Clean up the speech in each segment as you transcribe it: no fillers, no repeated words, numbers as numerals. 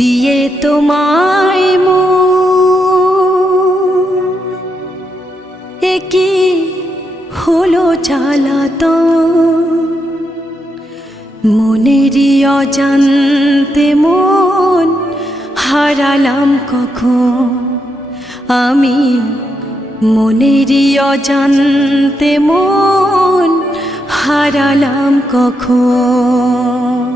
দিয়ে তোমায় একি হলো জ্বালাতন, মনেরই অজান্তে মন হারালাম কখন আমি, মনেরই অজান্তে মন হারালাম কখন।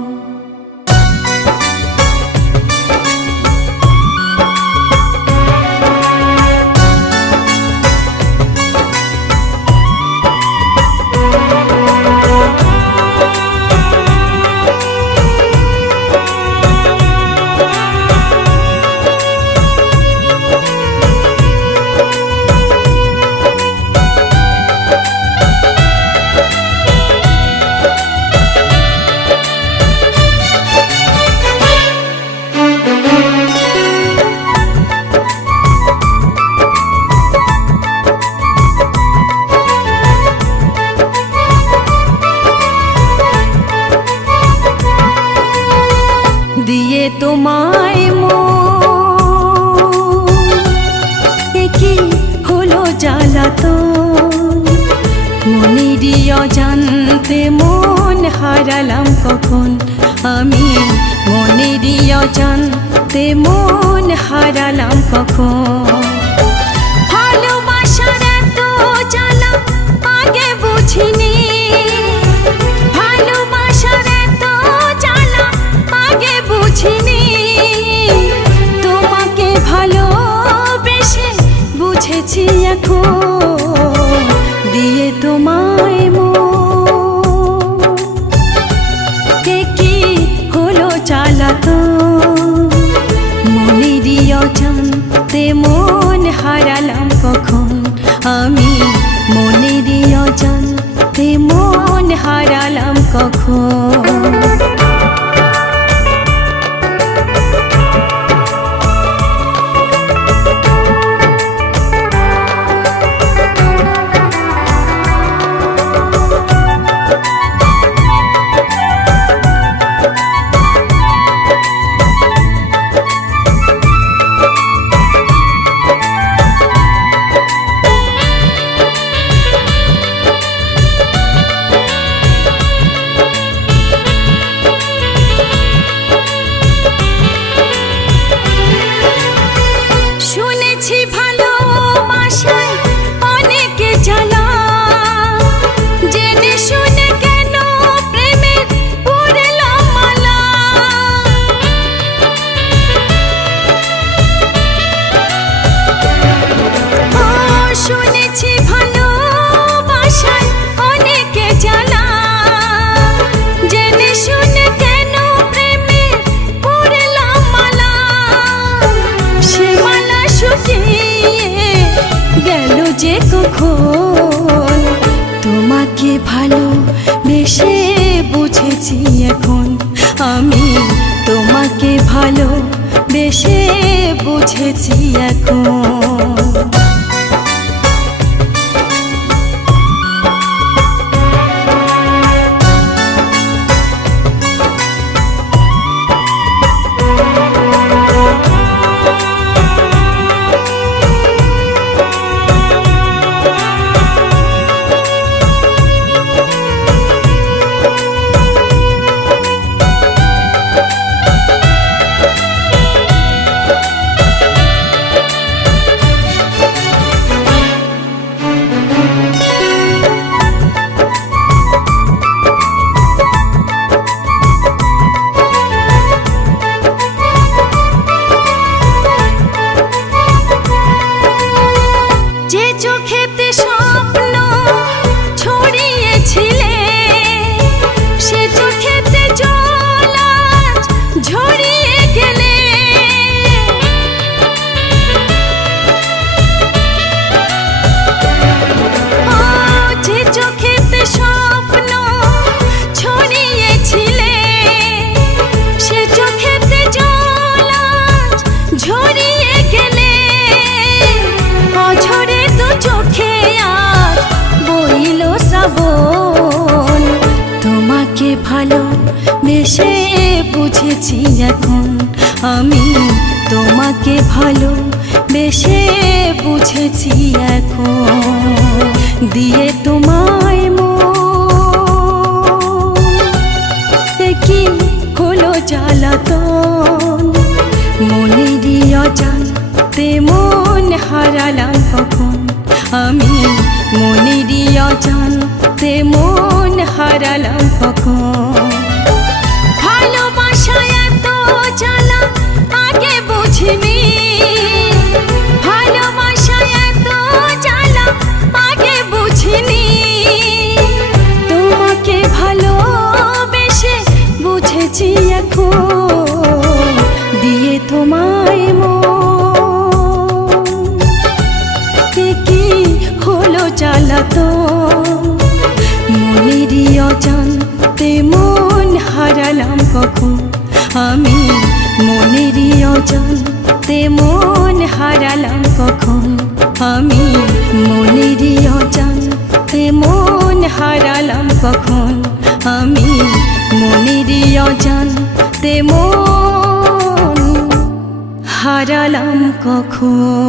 দিয়ে তোমায় একি হলো জ্বালাতন, মনেরই অজান্তে মন হারালাম কখন আমি, মনেরই অজান্তে মন হারালাম কখন। ভালোবাসার এত জ্বালা আগে বুঝিনি, ভালোবাসার এত জ্বালা আগে বুঝিনি, তোমাকে ভালোবেসে বুঝেছি এখন, দিয়ে তোমায় একি হলো জ্বালাতন, মনেরই অজান্তে মন হারালাম কখন আমি, মনেরই অজান্তে মন হারালাম কখন। যে কখন তোমাকে ভালোবেসে বুঝেছি এখন আমি, তোমাকে ভালোবেসে বুঝেছি এখন। ভালোবেসে বুঝেছি এখন আমি তোমাকে ভালো বেশে বুঝেছি এখন দিয়ে তোমায় কি হলো জ্বালাতন মনেরই অজান্তে মন হারালাম কখন আমি মনেরই অজান্তে মন হারালাম কখন ভালোবাসা এত জ্বালা আগে বুঝিনি ভালোবাসা এত জ্বালা আগে বুঝিনি তোমাকে ভালোবেসে বুঝেছি এখন দিয়ে তোমায় কি হলো জ্বালাতন মনেরই অজান্তে মন হারালাম কখন আমি মনেরই অজান্তে মন হারালাম কখন আমি মনেরই অজান্তে মন হারালাম কখন আমি মনেরই অজান্তে মন হারালাম কখন।